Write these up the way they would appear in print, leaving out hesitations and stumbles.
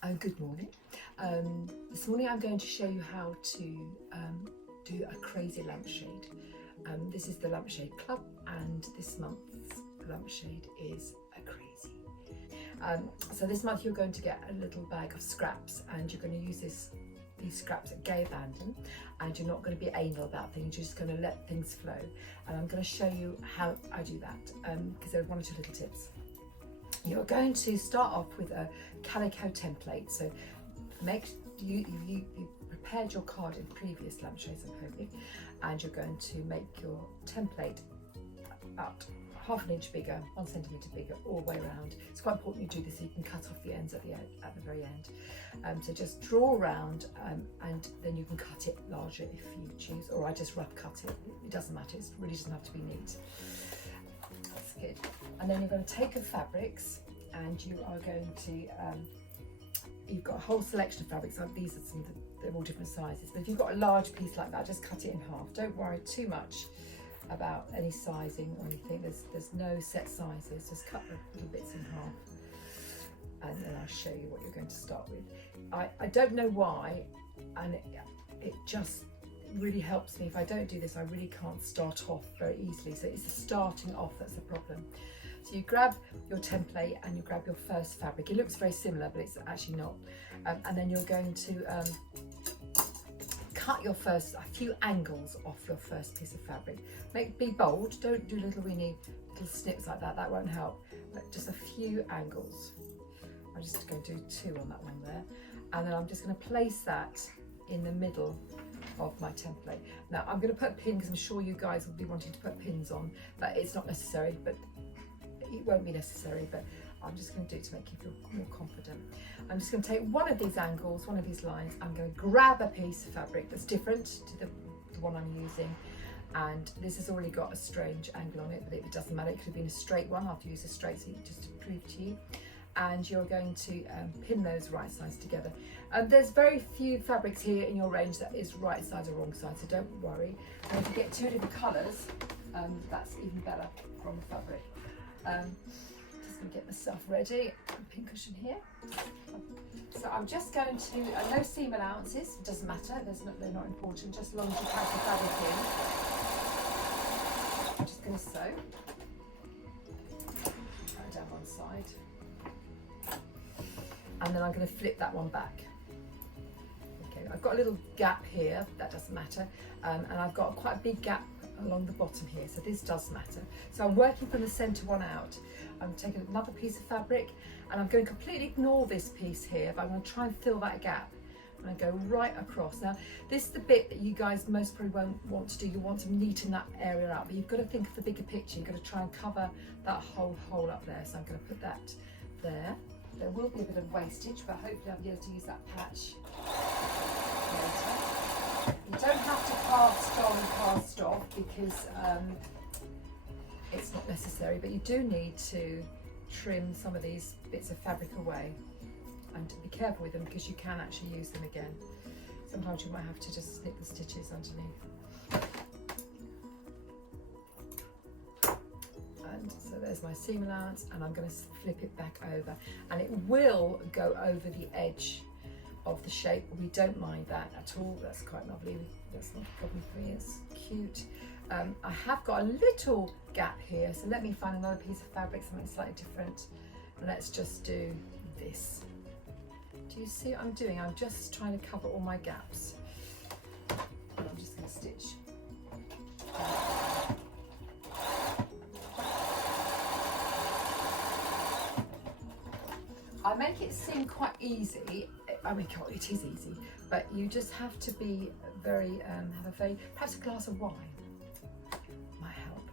Good morning. This morning I'm going to show you how to do a crazy lampshade. This is the Lampshade Club, and this month's lampshade is a crazy. So this month you're going to get a little bag of scraps, and you're going to use these scraps at gay abandon, and you're not going to be anal about things, you're just going to let things flow. And I'm going to show you how I do that because there are one or two little tips. You're going to start off with a Calico template. So you prepared your card in previous lampshades, I'm hoping, and you're going to make your template about ½ an inch bigger, 1 centimetre bigger all the way around. It's quite important you do this so you can cut off the ends at the very end. So just draw around and then you can cut it larger if you choose, or I just rough cut it. It doesn't matter, it really doesn't have to be neat. That's good. And then you're going to take your fabrics, and you are going to, you've got a whole selection of fabrics. These are some, they're all different sizes, but if you've got a large piece like that, just cut it in half. Don't worry too much about any sizing or anything. There's no set sizes, just cut the little bits in half, and then I'll show you what you're going to start with. I don't know why, and it just really helps me. If I don't do this, I really can't start off very easily. So it's the starting off that's the problem. So you grab your template and you grab your first fabric. It looks very similar, but it's actually not. And then you're going to cut your first, a few angles off your first piece of fabric. Be bold, don't do little snips like that, that won't help, but just a few angles. I'm just going to do 2 on that one there. And then I'm just going to place that in the middle of my template. Now I'm going to put pins, because I'm sure you guys will be wanting to put pins on, but it's not necessary, but it won't be necessary, but I'm just going to do it to make you feel more confident. I'm just going to take one of these angles, one of these lines. I'm going to grab a piece of fabric that's different to the one I'm using, and this has already got a strange angle on it, but it doesn't matter. It could have been a straight one. I've used a straight, so just to prove to you. And you're going to pin those right sides together. There's very few fabrics here in your range that is right side or wrong side, so don't worry. And if you get 2 different colours, that's even better from the fabric. Just going to get myself ready. Pin cushion here. So I'm just going to, no seam allowances, it doesn't matter, they're not important, just as long as you pack the fabric in. I'm just going to sew. Down one side. And then I'm going to flip that one back. Okay, I've got a little gap here, that doesn't matter, and I've got quite a big gap along the bottom here, so this does matter. So I'm working from the centre one out. I'm taking another piece of fabric, and I'm going to completely ignore this piece here, but I'm going to try and fill that gap. I'm going to go right across. Now, this is the bit that you guys most probably won't want to do. You want to neaten that area out, but you've got to think of the bigger picture. You've got to try and cover that whole hole up there. So I'm going to put that there. There will be a bit of wastage, but hopefully I'll be able to use that patch later. You don't have to cast off because it's not necessary, but you do need to trim some of these bits of fabric away, and be careful with them because you can actually use them again. Sometimes you might have to just snip the stitches underneath. And so there's my seam allowance, and I'm going to flip it back over, and it will go over the edge of the shape. We don't mind that at all. That's quite lovely. That's not a problem for me. It's cute. I have got a little gap here, so let me find another piece of fabric, something slightly different, and let's just do this. Do you see what I'm doing? I'm just trying to cover all my gaps. I'm just going to stitch. I make it seem quite easy. I mean, it is easy, but you just have to be very, perhaps a glass of wine might help.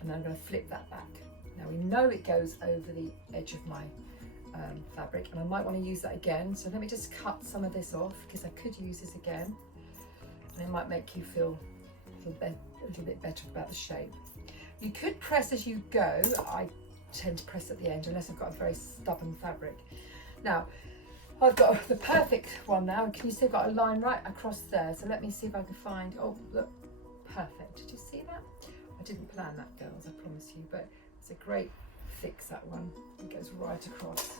And then I'm going to flip that back. Now we know it goes over the edge of my fabric, and I might want to use that again. So let me just cut some of this off, because I could use this again, and it might make you feel a little bit better about the shape. You could press as you go. I tend to press at the end unless I've got a very stubborn fabric. Now I've got the perfect one now, and can you see I've got a line right across there? So let me see if I can find, oh look, perfect. Did you see that? I didn't plan that, girls, I promise you, but it's a great fix, that one. It goes right across.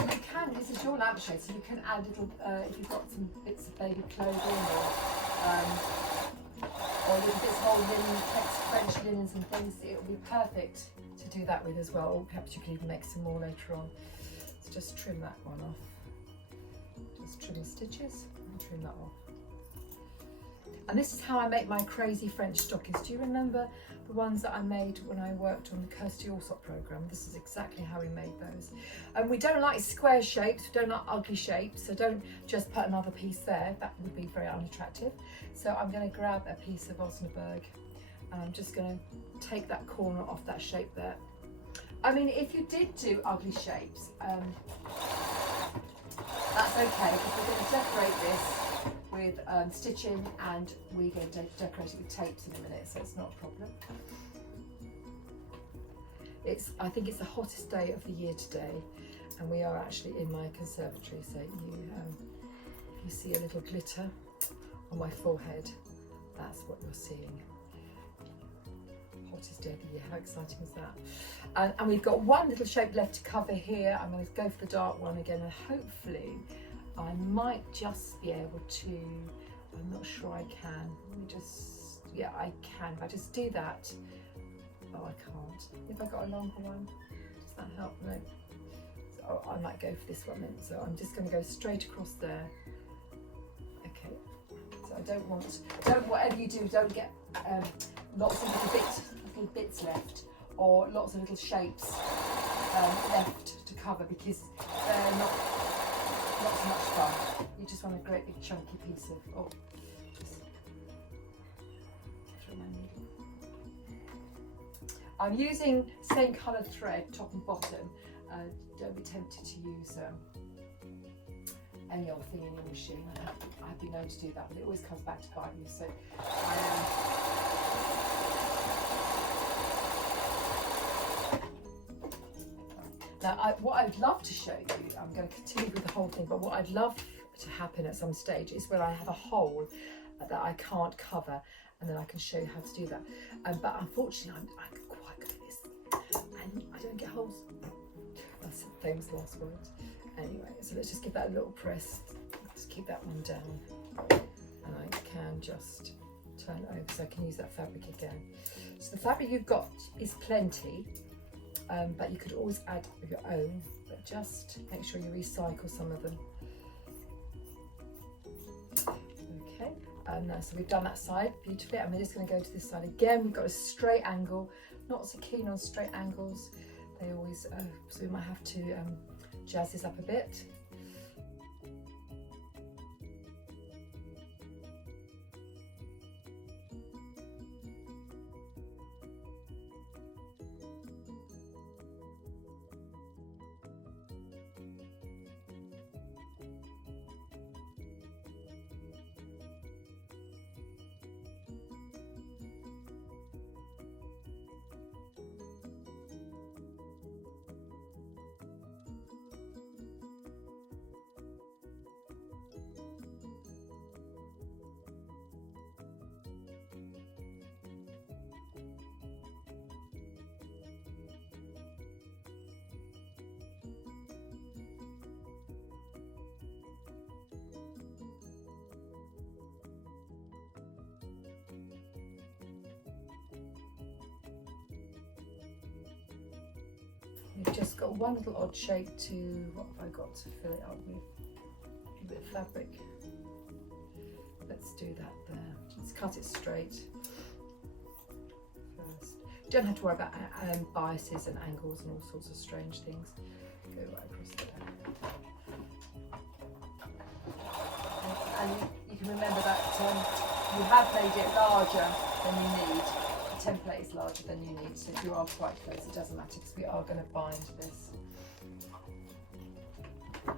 You can, this is your lampshade, so you can add little, if you've got some bits of baby clothing or little bits of old linen, French linens and things, it will be perfect to do that with as well. Or perhaps you can even make some more later on. So just trim that one off. Just trim the stitches and trim that off. And this is how I make my crazy French stockings. Do you remember the ones that I made when I worked on the Kirsty Allsop programme? This is exactly how we made those. And we don't like square shapes, we don't like ugly shapes, so don't just put another piece there, that would be very unattractive. So I'm going to grab a piece of Osnaburg and I'm just going to take that corner off that shape there. I mean, if you did do ugly shapes, that's okay, because we're going to decorate this with stitching, and we're going to decorate it with tapes in a minute, so it's not a problem. I think it's the hottest day of the year today, and we are actually in my conservatory, so you see a little glitter on my forehead, that's what you're seeing. Hottest day of the year, how exciting is that? And we've got one little shape left to cover here. I'm going to go for the dark one again, and hopefully I might just be able to, I'm not sure I can, let me just, yeah I can, if I just do that, oh I can't, if I got a longer one, does that help? No, so I might go for this one then, so I'm just going to go straight across there. Okay, so I don't want, whatever you do, don't get lots of little bits left, or lots of little shapes left to cover, because they're not so much fun. You just want a great big chunky piece of, oh, through my needle. I'm using same coloured thread, top and bottom. Don't be tempted to use any old thing in your machine. I've been known to do that, but it always comes back to bite you. So now, what I'd love to show you, I'm going to continue with the whole thing, but what I'd love to happen at some stage is when I have a hole that I can't cover, and then I can show you how to do that. But unfortunately, I'm quite good at this, and I don't get holes. That's the famous last words. Anyway, so let's just give that a little press. Just keep that one down, and I can just turn it over so I can use that fabric again. So the fabric you've got is plenty. But you could always add your own, but just make sure you recycle some of them. Okay, so we've done that side beautifully, and we're just going to go to this side again. We've got a straight angle, not so keen on straight angles, they always, so we might have to jazz this up a bit. You've just got one little odd shape to, what have I got to fill it up with? A bit of fabric. Let's do that there. Let's cut it straight first. You don't have to worry about biases and angles and all sorts of strange things. Go right across there. And you can remember that you have made it larger than you need. Template is larger than you need, so if you are quite close, it doesn't matter because we are going to bind this. I've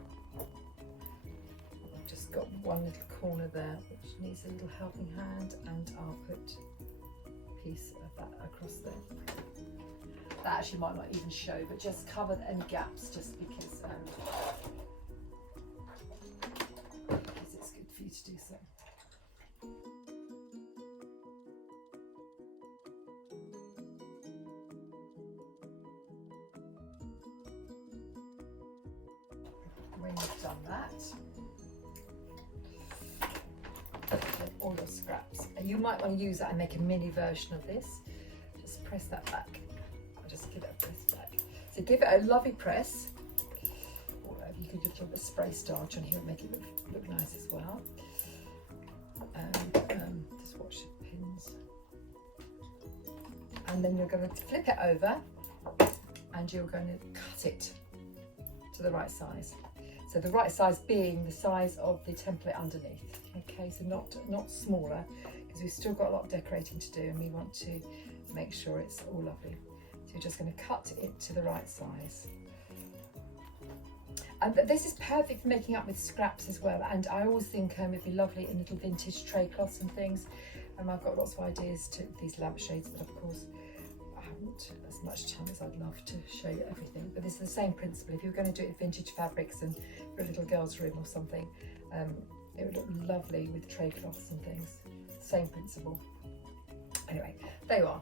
just got one little corner there which needs a little helping hand, and I'll put a piece of that across there. That actually might not even show, but just cover any gaps just because it's good for you to do so. when you've done that, then all your scraps. And you might want to use that and make a mini version of this. Just press that back. I'll just give it a press back. So give it a lovely press. Or you could give it a spray starch on here and make it look nice as well. And just watch the pins. And then you're going to flip it over and you're going to cut it to the right size. So the right size being the size of the template underneath. Okay, so not smaller, because we've still got a lot of decorating to do and we want to make sure it's all lovely. So you're just going to cut it to the right size. And this is perfect for making up with scraps as well. And I always think it'd be lovely in little vintage tray cloths and things. And I've got lots of ideas to these lampshades, but of course I haven't as much time as I'd love to show you everything. But this is the same principle. If you're going to do it with vintage fabrics and for a little girl's room or something, it would look lovely with tray cloths and things. Same principle. Anyway, there you are,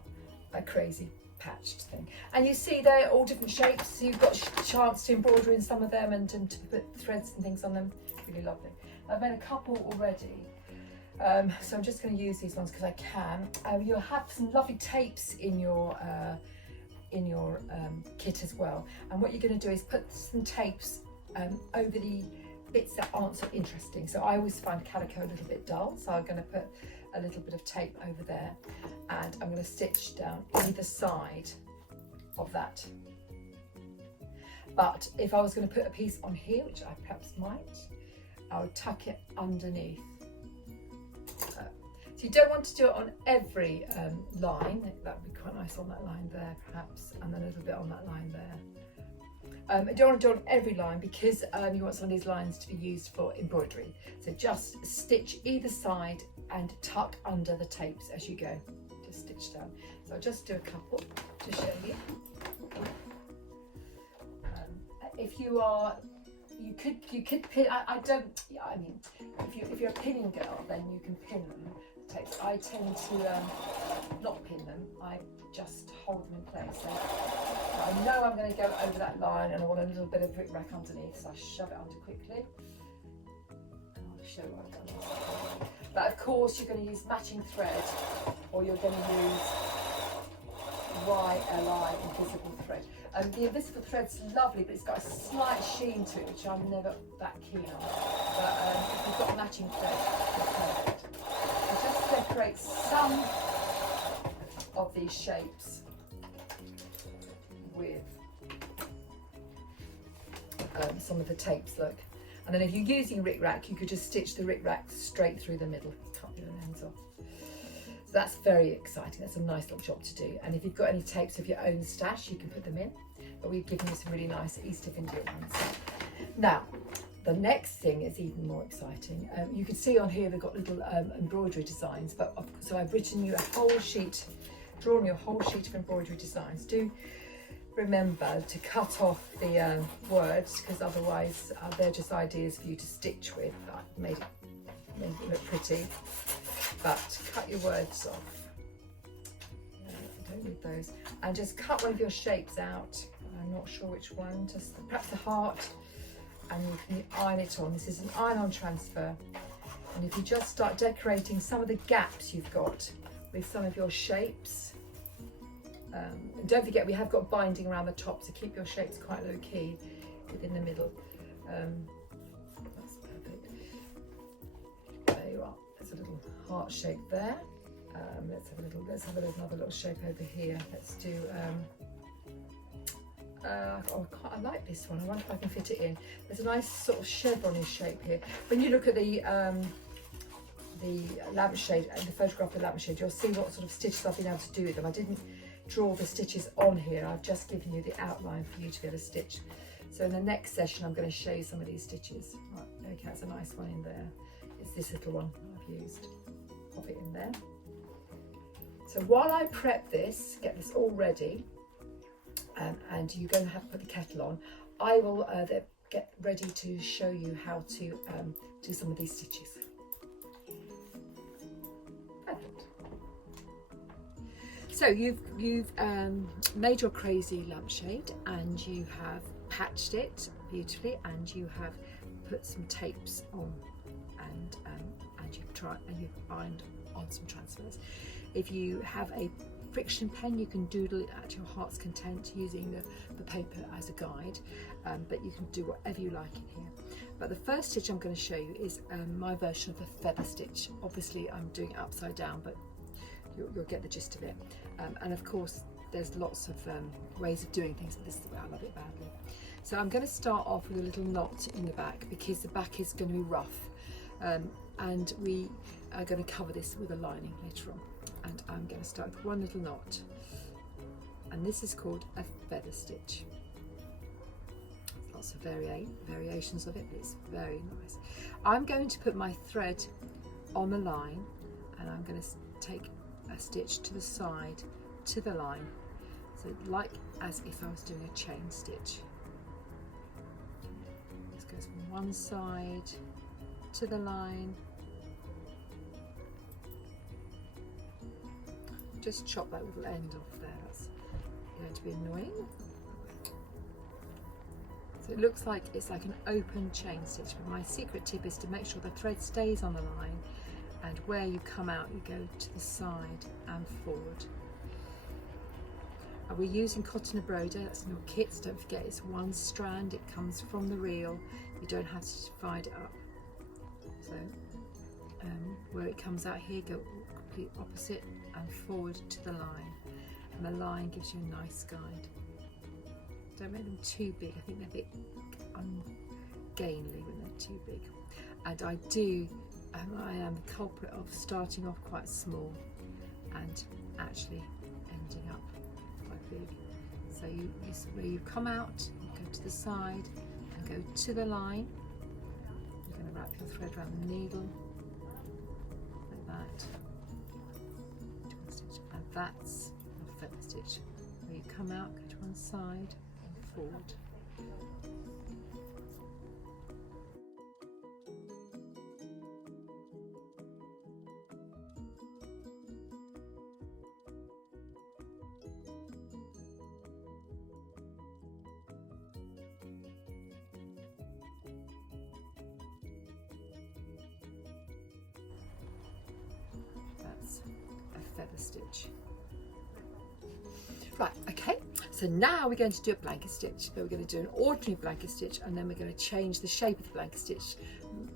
a crazy patched thing. And you see they're all different shapes, so you've got a chance to embroider in some of them and to put threads and things on them. Really lovely. I've made a couple already, so I'm just going to use these ones because I can. You'll have some lovely tapes in your kit as well, and what you're going to do is put some tapes over the bits that aren't so interesting. So I always find calico a little bit dull, so I'm going to put a little bit of tape over there and I'm going to stitch down either side of that. But if I was going to put a piece on here, which I perhaps might, I would tuck it underneath. So you don't want to do it on every line. That would be quite nice on that line there perhaps, and then a little bit on that line there. You don't want to do it on every line because you want some of these lines to be used for embroidery. So just stitch either side and tuck under the tapes as you go. Just stitch down. So I'll just do a couple to show you. If you are, you could pin. I don't. Yeah, I mean, if you're a pinning girl, then you can pin them. Tapes. I tend to not pin them. I just hold them in place. So I know I'm going to go over that line, and I want a little bit of bric rack underneath, so I shove it under quickly. And I'll show you what I've done. But of course, you're going to use matching thread, or you're going to use YLI invisible thread. The invisible thread's lovely, but it's got a slight sheen to it, which I'm never that keen on. But if you've got matching thread, it's perfect. So just decorate some of these shapes with some of the tapes, look. And then if you're using ric rack, you could just stitch the ric rack straight through the middle, cut your ends off. So that's very exciting. That's a nice little job to do. And if you've got any tapes of your own stash, you can put them in. But we've given you some really nice Easter India ones. Now, the next thing is even more exciting. You can see on here we've got little embroidery designs. So I've written you a whole sheet, drawn you a whole sheet of embroidery designs. Do remember to cut off the words, because otherwise they're just ideas for you to stitch with. I made it look pretty, but cut your words off. Don't need those. And just cut one of your shapes out. I'm not sure which one, just perhaps the heart, and you can iron it on. This is an iron-on transfer. And if you just start decorating some of the gaps you've got with some of your shapes, and don't forget we have got binding around the top, so keep your shapes quite low key within the middle. That's perfect. There you are. There's a little heart shape there. Let's have another little shape over here. Let's do. I like this one. I wonder if I can fit it in. There's a nice sort of chevron-ish shape here. When you look at the lampshade and the photograph of the lampshade, you'll see what sort of stitches I've been able to do with them. I didn't draw the stitches on here. I've just given you the outline for you to be able to stitch. So in the next session, I'm going to show you some of these stitches. Right, okay, that's a nice one in there. It's this little one I've used. Pop it in there. So while I prep this, get this all ready, and you're going to have to put the kettle on, I will get ready to show you how to do some of these stitches. Perfect. So you've made your crazy lampshade, and you have patched it beautifully, and you have put some tapes on, and you've ironed on some transfers. If you have a friction pen, you can doodle it at your heart's content using the paper as a guide, but you can do whatever you like in here. But the first stitch I'm going to show you is my version of a feather stitch. Obviously I'm doing it upside down, but you'll get the gist of it. And of course there's lots of ways of doing things, but this is the way I love it badly. So I'm going to start off with a little knot in the back, because the back is going to be rough, and we are going to cover this with a lining later on. And I'm going to start with one little knot, and this is called a feather stitch. Lots of variations of it, but it's very nice. I'm going to put my thread on the line, and I'm going to take a stitch to the side to the line, so like as if I was doing a chain stitch. This goes from one side to the line. Just chop that little end off there, that's going to be annoying. So it looks like it's like an open chain stitch, but my secret tip is to make sure the thread stays on the line, and where you come out you go to the side and forward. We're using cotton abroda, that's in your kits, don't forget it's one strand, it comes from the reel, you don't have to divide it up. So where it comes out here, go complete opposite and forward to the line, and the line gives you a nice guide. Don't make them too big, I think they're a bit ungainly when they're too big. And I am the culprit of starting off quite small and actually ending up quite big. So where you come out, you go to the side and go to the line. You're going to wrap your thread around the needle like that. And that's your feather stitch. Where you come out, go to one side and forward. That's a feather stitch. Right, okay, so now we're going to do a blanket stitch, but we're going to do an ordinary blanket stitch, and then we're going to change the shape of the blanket stitch,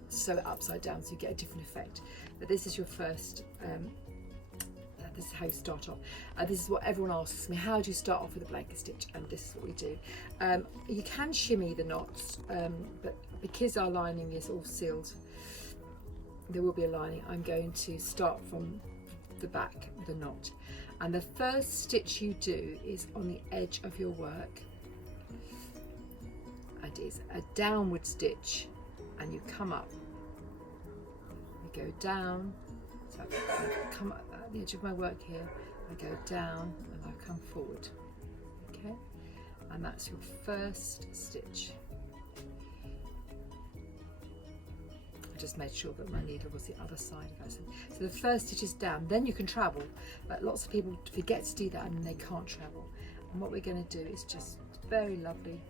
sew it upside down so you get a different effect. But this is your first, this is how you start off. This is what everyone asks me, how do you start off with a blanket stitch? And this is what we do. You can shimmy the knots, but because our lining is all sealed, there will be a lining. I'm going to start from the back with a knot. And the first stitch you do is on the edge of your work, and it's a downward stitch, and you come up, you go down, so I come up at the edge of my work here, I go down and I come forward, okay, and that's your first stitch. Just made sure that my needle was the other side of that. So the first stitch is down, then you can travel, but lots of people forget to do that and they can't travel. And what we're going to do is just very lovely,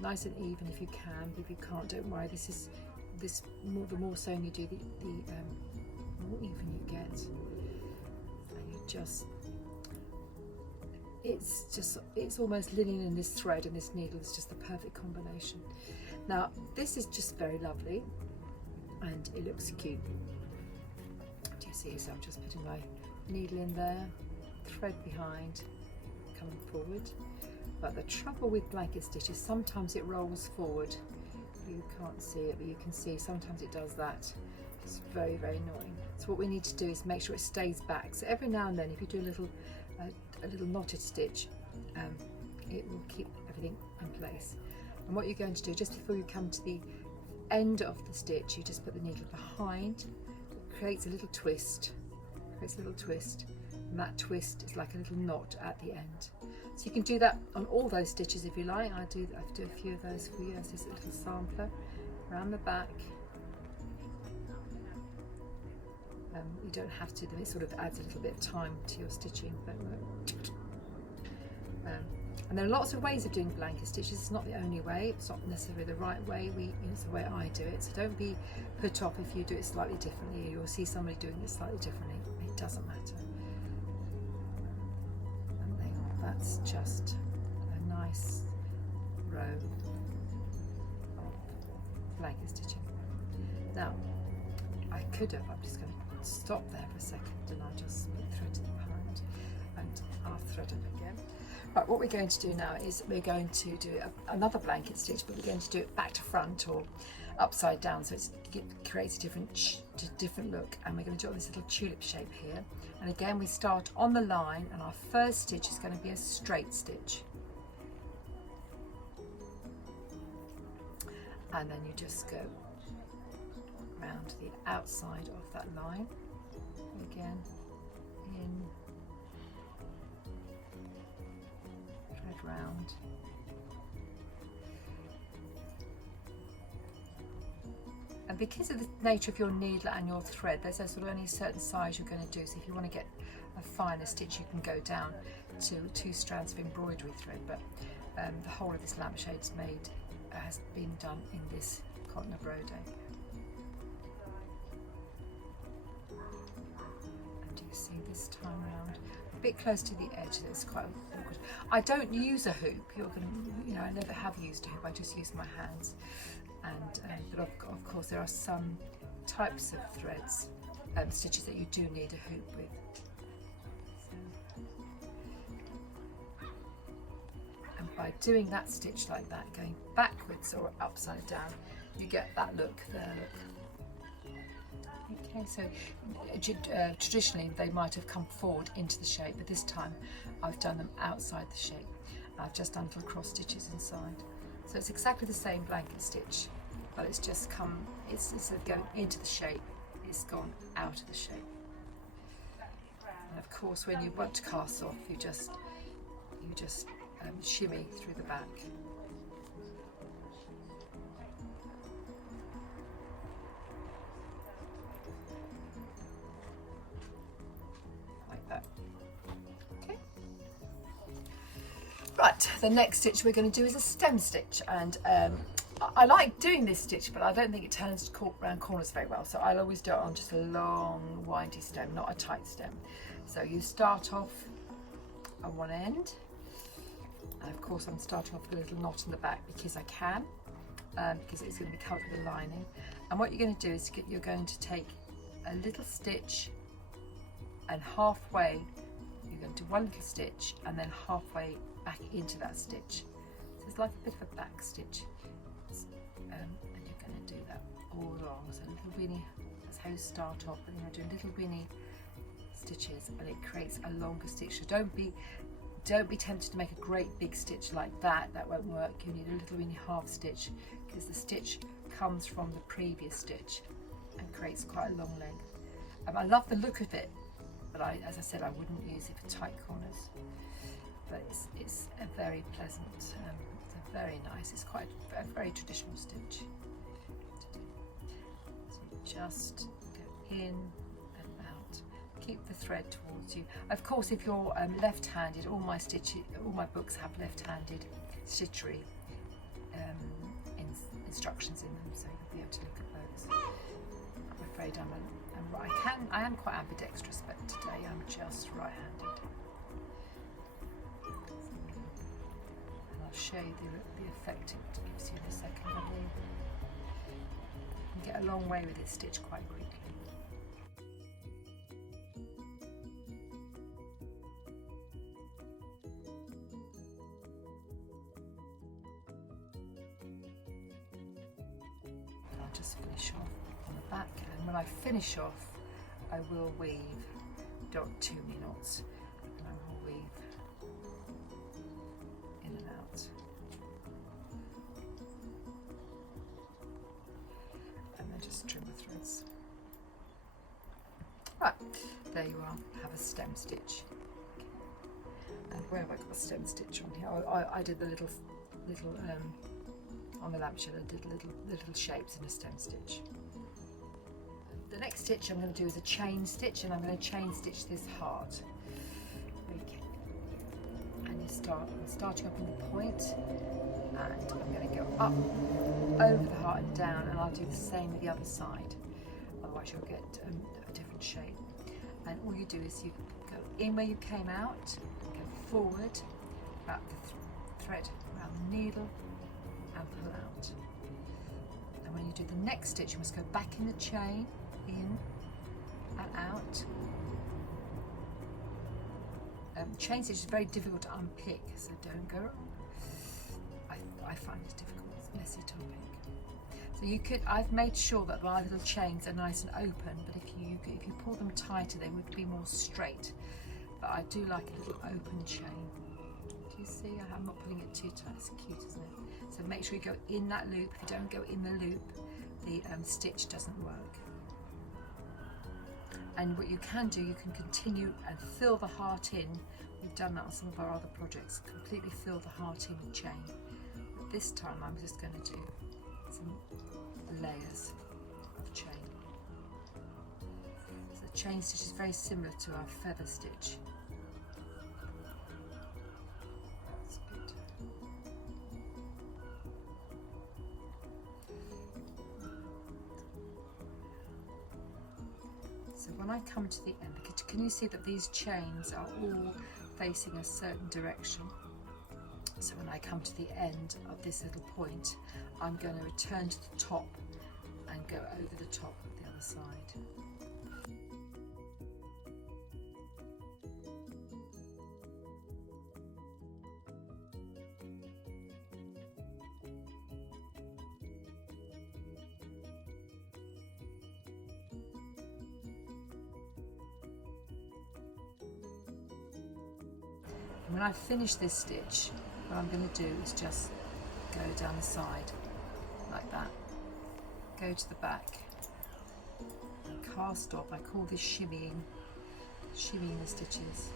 nice and even if you can, but if you can't, don't worry, the more sewing you do, the more even you get. And you just, it's almost linen in this thread, and this needle is just the perfect combination. Now this is just very lovely and it looks cute. Do you see? So I'm just putting my needle in there, thread behind, coming forward. But the trouble with blanket stitch is sometimes it rolls forward. You can't see it, but you can see sometimes it does that. It's very, very annoying. So what we need to do is make sure it stays back. So every now and then, if you do a little knotted stitch, it will keep everything in place. And what you're going to do, just before you come to the end of the stitch, you just put the needle behind. It creates a little twist, and that twist is like a little knot at the end. So you can do that on all those stitches if you like. I do a few of those for you as this little sampler around the back. You don't have to, it sort of adds a little bit of time to your stitching, but And there are lots of ways of doing blanket stitches. It's not the only way. It's not necessarily the right way. It's the way I do it. So don't be put off if you do it slightly differently. You'll see somebody doing it slightly differently. It doesn't matter. And there you are. That's just a nice row of blanket stitching. Now, I could have, I'm just going to stop there for a second and I'll just thread to the behind and I'll thread up again. Right, what we're going to do now is we're going to do another blanket stitch, but we're going to do it back to front or upside down, so it creates a different look. And we're going to do this little tulip shape here. And again, we start on the line, and our first stitch is going to be a straight stitch. And then you just go round the outside of that line again, in, thread round, and because of the nature of your needle and your thread, there's sort of only a certain size you're going to do. So if you want to get a finer stitch, you can go down to 2 strands of embroidery thread, but the whole of this lampshade has been done in this cotton brode. See this time around a bit close to the edge. That's quite awkward. I don't use a hoop. I never have used a hoop. I just use my hands. And but of course there are some types of threads, stitches that you do need a hoop with. And by doing that stitch like that, going backwards or upside down, you get that look there. Look. Okay, so traditionally they might have come forward into the shape, but this time I've done them outside the shape. I've just done little cross stitches inside. So it's exactly the same blanket stitch, but it's just instead of going into the shape, it's gone out of the shape. And of course, when you want to cast off, you just shimmy through the back. Right, the next stitch we're going to do is a stem stitch, and I like doing this stitch, but I don't think it turns around corners very well, so I'll always do it on just a long windy stem, not a tight stem. So you start off on one end, and of course I'm starting off with a little knot in the back because I can, because it's going to be covered with a lining. And what you're going to do is you're going to take a little stitch, and halfway you're going to do one little stitch, and then halfway back into that stitch. So it's like a bit of a back stitch, and you're going to do that all along. So little weeny, that's how you start off, and you're going to do little weeny stitches, and it creates a longer stitch. So don't be tempted to make a great big stitch like that. That won't work. You need a little weeny half stitch, because the stitch comes from the previous stitch and creates quite a long length. I love the look of it, but as I said, I wouldn't use it for tight corners. But it's a very pleasant, it's a very nice, it's quite a very traditional stitch to do. So you just go in and out. Keep the thread towards you. Of course, if you're left-handed, all my books have left-handed stitchery instructions in them, so you'll be able to look at those. I'm afraid I am quite ambidextrous, but today I'm just right-handed. I'll show you the effect it gives you in a second. I believe you can get a long way with this stitch quite quickly. I'll just finish off on the back, and when I finish off, I will weave, don't too many knots, and I will weave in and out. And then just trim the threads. Right, there you are, have a stem stitch. And where have I got a stem stitch on here? I did the little on the lampshade, I did little shapes in a stem stitch. The next stitch I'm going to do is a chain stitch, and I'm going to chain stitch this heart. Okay. And you starting up in the point, and I'm going to go up over the heart and down, and I'll do the same with the other side, otherwise you'll get a different shape. And all you do is you go in where you came out, go forward, wrap the thread around the needle and pull out. And when you do the next stitch, you must go back in the chain, in and out. Chain stitch is very difficult to unpick, so don't go. I find it difficult, it's messy to unpick. So you could, I've made sure that my little chains are nice and open, but if you pull them tighter, they would be more straight. But I do like a little open chain. Do you see? I'm not pulling it too tight, it's cute, isn't it? So make sure you go in that loop. If you don't go in the loop, the stitch doesn't work. And what you can do, you can continue and fill the heart in. We've done that on some of our other projects, completely fill the heart in with chain. But this time I'm just going to do some layers of chain. So the chain stitch is very similar to our feather stitch. That's good. So when I come to the end, can you see that these chains are all facing a certain direction? So when I come to the end of this little point, I'm going to return to the top and go over the top of the other side. And when I finish this stitch, what I'm going to do is just go down the side like that, go to the back and cast off. I call this shimmying the stitches,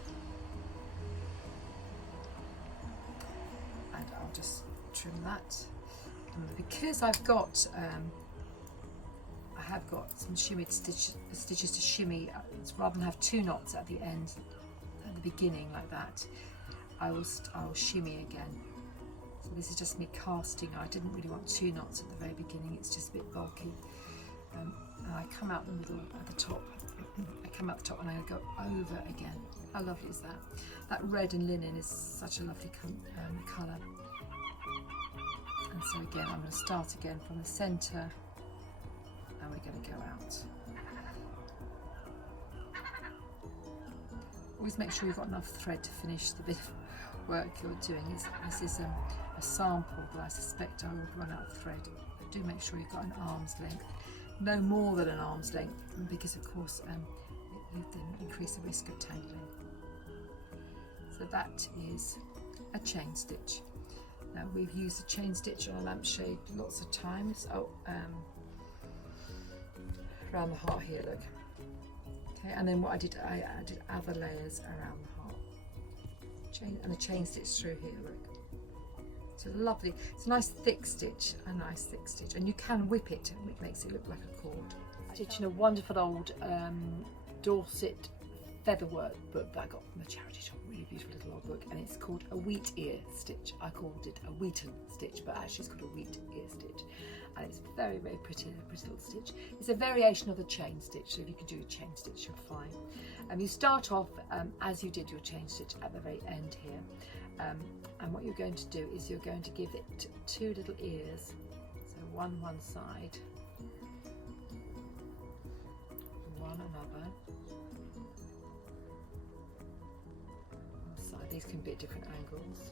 and I'll just trim that. And because I have got some shimmied stitches to shimmy, rather than have 2 knots at the end, at the beginning like that, I will shimmy again. So this is just me casting. I didn't really want 2 knots at the very beginning, it's just a bit bulky. And I come out the middle at the top. I come out the top and I go over again. How lovely is that? That red and linen is such a lovely colour. And so again, I'm going to start again from the centre, and we're going to go out. Always make sure you've got enough thread to finish the bit of work you're doing. This is a sample, but I suspect I will run out of thread. But do make sure you've got an arm's length, no more than an arm's length, because of course you then increase the risk of tangling. So that is a chain stitch. Now we've used a chain stitch on a lampshade lots of times. Around the heart here, look. Okay, and then what I did other layers around the heart. Chain and a chain stitch through here, look. So lovely. It's a nice thick stitch, and you can whip it, and it makes it look like a cord. Stitching a wonderful old Dorset featherwork book that I got from a charity shop, really beautiful little old book, and it's called a wheat ear stitch. I called it a wheaten stitch, but actually it's called a wheat ear stitch, and it's very, very pretty little stitch. It's a variation of the chain stitch, so if you can do a chain stitch, you're fine. You start off as you did your chain stitch at the very end here, and what you're going to do is you're going to give it 2 little ears, so one side, one another. These can be at different angles.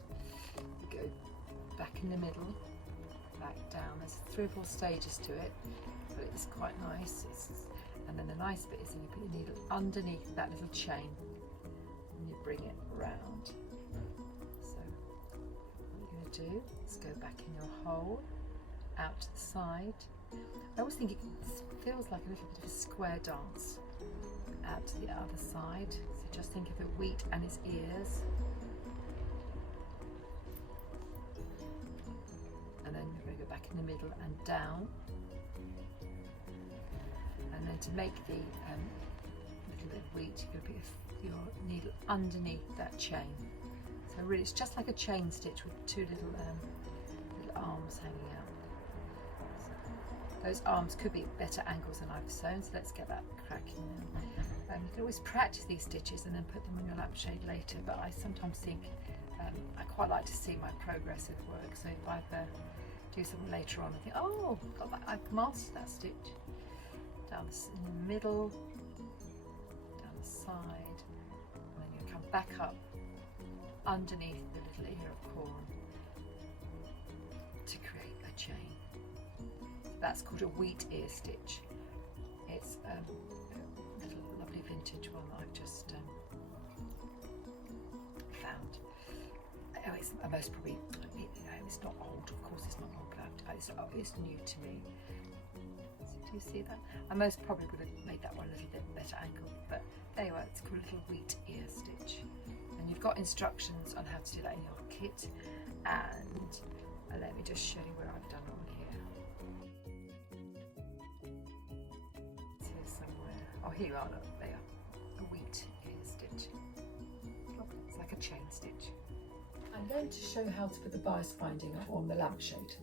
You go back in the middle, back down. There's 3 or 4 stages to it, but it's quite nice. And then the nice bit is that you put your needle underneath that little chain and you bring it round. So what you're going to do is go back in your hole, out to the side. I always think it feels like a little bit of a square dance. Out to the other side. So just think of the wheat and its ears. And then you're going to go back in the middle and down. And then to make the little bit of wheat, you're going to put your needle underneath that chain. So So really it's just like a chain stitch with two little arms hanging out. So those arms could be at better angles than I've sewn, so let's get that cracking now. You can always practice these stitches and then put them on your lampshade later, but I sometimes think I quite like to see my progress of work, so if I do something later on I think, oh, got that, I've mastered that stitch. Down in the middle, down the side, and then you come back up underneath the little ear of corn to create a chain. So that's called a wheat ear stitch. It's a little lovely vintage one that I've just found. Oh, it's most probably, it's not old, of course it's not old, but it's new to me. Do you see that? I most probably would have made that one a little bit better angle, but there you are, it's called a little wheat ear stitch. And you've got instructions on how to do that in your kit, and let me just show you where I've done on here. It's here somewhere. Oh, here you are, look, there. A wheat ear stitch. Look, it's like a chain stitch. I'm going to show how to put the bias binding on the lampshade.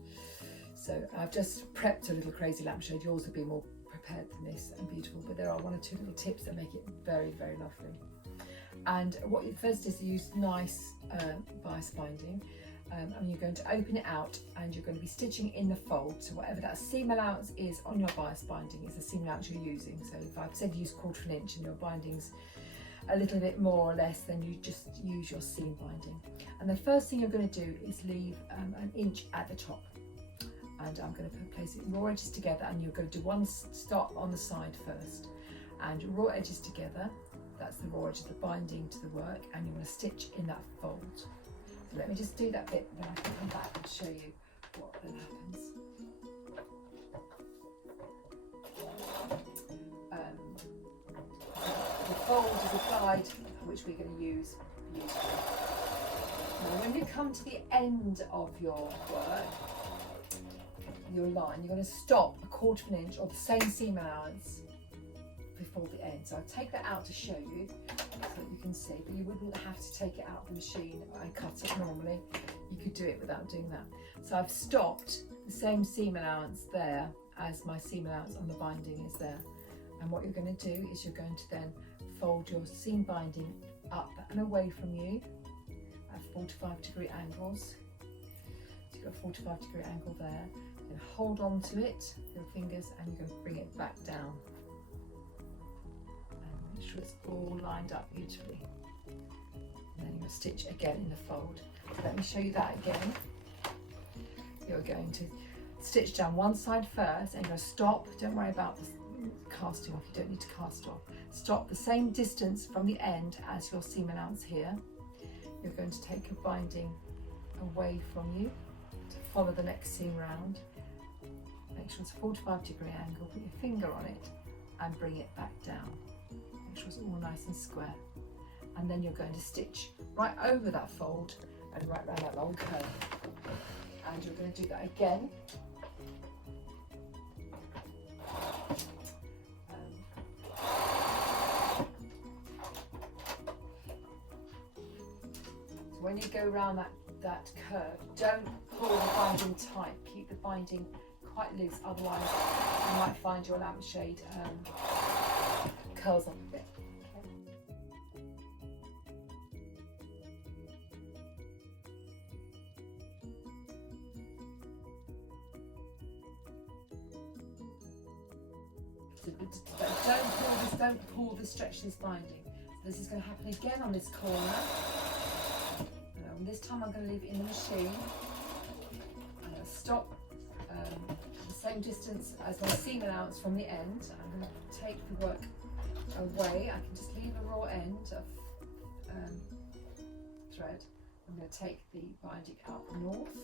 So I've just prepped a little crazy lampshade. Yours will be more prepared than this and beautiful, but there are one or two little tips that make it very, very lovely. And what you first is to use nice bias binding, and you're going to open it out and you're going to be stitching in the fold. So whatever that seam allowance is on your bias binding is the seam allowance you're using. So if I've said use 1/4 inch and your binding's a little bit more or less, then you just use your seam binding. And the first thing you're going to do is leave an inch at the top. And I'm going to place it raw edges together, and you're going to do one stop on the side first. And raw edges together, that's the raw edge of the binding to the work, and you want to stitch in that fold. So let me just do that bit, then I can come back and show you what then happens. The fold is a guide which we're going to use beautifully. Now when you come to the end of your work, your line, you're going to stop 1/4 inch or the same seam allowance before the end. So I'll take that out to show you so that you can see, but you wouldn't have to take it out of the machine and cut it normally. You could do it without doing that. So I've stopped the same seam allowance there as my seam allowance on the binding is there. And what you're going to do is you're going to then fold your seam binding up and away from you at 45-degree angles. So you've got a 45-degree angle there. Then hold on to it with your fingers and you're going to bring it back down. And make sure it's all lined up beautifully. And then you're going to stitch again in the fold. So let me show you that again. You're going to stitch down one side first and you're going to stop. Don't worry about the casting off, you don't need to cast off. Stop the same distance from the end as your seam allowance here. You're going to take your binding away from you to follow the next seam round. Make sure it's a 45-degree angle, put your finger on it and bring it back down. Make sure it's all nice and square. And then you're going to stitch right over that fold and right round that long curve. And you're going to do that again. When you go around that curve, don't pull the binding tight, keep the binding quite loose, otherwise you might find your lampshade curls up a bit. So don't pull this, stretch this binding. So this is going to happen again on this corner. And this time I'm going to leave it in the machine. I'm going to stop the same distance as my seam allowance from the end. I'm going to take the work away. I can just leave a raw end of thread. I'm going to take the binding up north.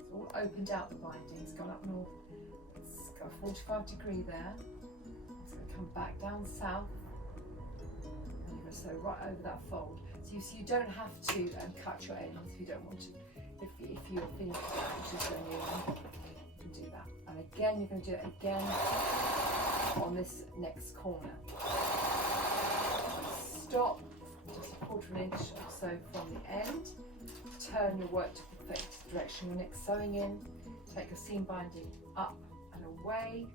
It's all opened out, the binding. It's gone up north. It's got a 45-degree there. It's going to come back down south. And you're going to sew right over that fold. So you don't have to cut your ends if you don't want to. If you're finished with it, you can do that. And again, you're going to do it again on this next corner. Stop, just a 1/4 inch or so from the end. Turn your work to the direction your next sewing in. Take your seam binding up and away.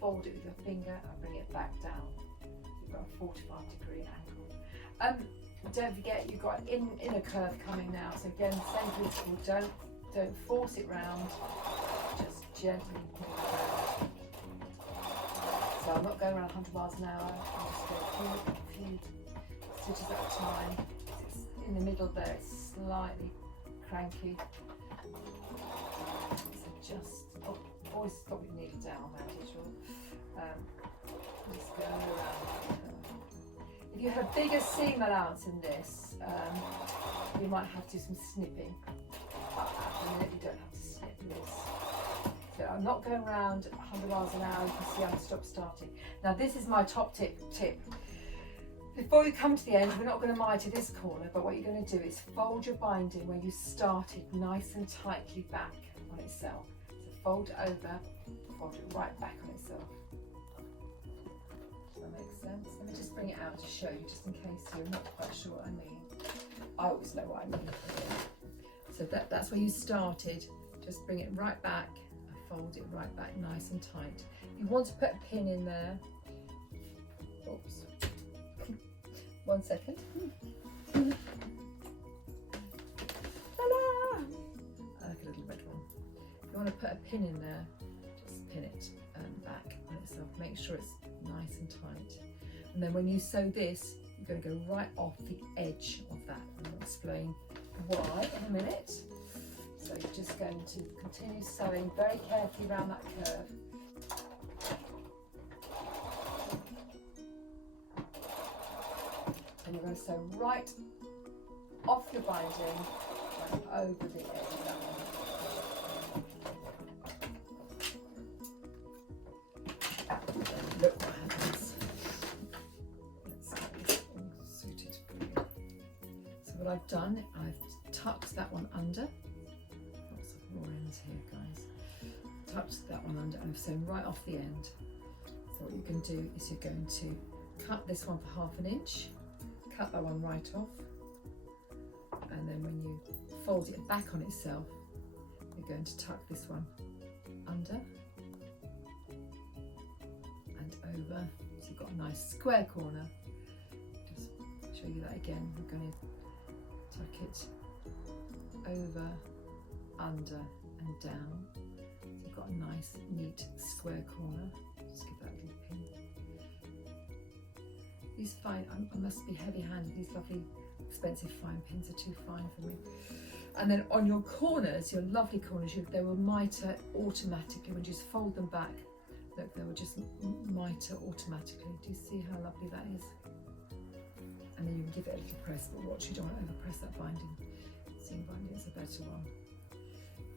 Fold it with your finger and bring it back down. You've got a 45-degree angle. Don't forget you've got inner curve coming now. So again, same principle. Don't force it round. Just gently pull it around. So I'm not going around 100 miles an hour. I'm just going a few stitches at a time. It's in the middle there, it's slightly cranky. So just always stop your needle down, Mandy Shaw. Just go around. If you have a bigger seam allowance in this, you might have to do some snipping. But at the minute you don't have to snip this. So I'm not going around 100 miles an hour. You can see I'm starting. Now this is my top tip. Before you come to the end, we're not going to miter this corner, but what you're going to do is fold your binding where you started nice and tightly back on itself. So fold it over, fold it right back on itself. Does that make sense? Let me just bring it out to show you, just in case you're not quite sure what I mean. I always know what I mean. So that's where you started. Just bring it right back and fold it right back nice and tight. You want to put a pin in there. Oops. 1 second. Ta-da! I like a little red one. If you want to put a pin in there, just pin it back on itself. Make sure it's nice and tight. And then when you sew this, you're going to go right off the edge of that. And I'll explain why in a minute. So you're just going to continue sewing very carefully around that curve. And you're going to sew right off your binding and over the edge of that one. Look what happens. Let's get this all suited for you. So what I've done, I've tucked that one under. Lots of raw ends here, guys. Tucked that one under and I've sewn right off the end. So what you can do is you're going to cut this one for 1/2 inch. Cut that one right off, and then when you fold it back on itself, you're going to tuck this one under and over, so you've got a nice square corner. Just show you that again. We're going to tuck it over, under and down, so you've got a nice neat square corner. Just give that a little pin. These fine, I must be heavy-handed, these lovely expensive fine pins are too fine for me. And then on your corners, your lovely corners, they will miter automatically. When you just fold them back, look, they will just miter automatically. Do you see how lovely that is? And then you can give it a little press, but watch, you don't want to overpress that binding. Seam binding is a better one.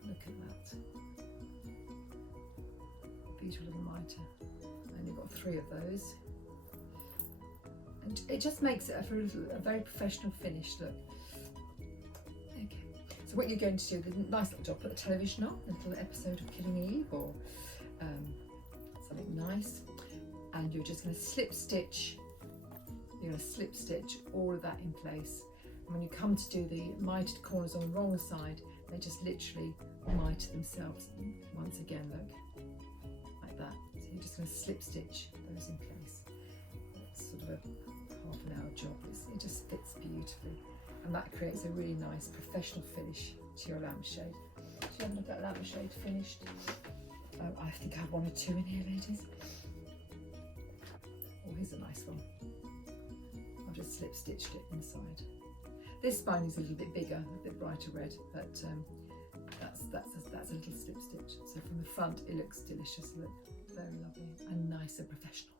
Look at that. Beautiful little miter. And you've got 3 of those. And it just makes it a very professional finish look. Okay, so what you're going to do, the nice little job, put the television on, a little episode of Killing Eve or something nice, and you're just going to slip stitch. You're going to slip stitch all of that in place. And when you come to do the mitered corners on the wrong side, they just literally miter themselves once again, look, like that. So you're just going to slip stitch those in place. It's sort of a 1/2 hour job. It just fits beautifully, and that creates a really nice professional finish to your lampshade. Do you have a look at that lampshade finished? I think I have 1 or 2 in here, ladies. Oh, here's a nice one. I've just slip stitched it inside. This spine is a little bit bigger, a bit brighter red, but that's a little slip stitch. So from the front, it looks delicious. Look, very lovely and nice and professional.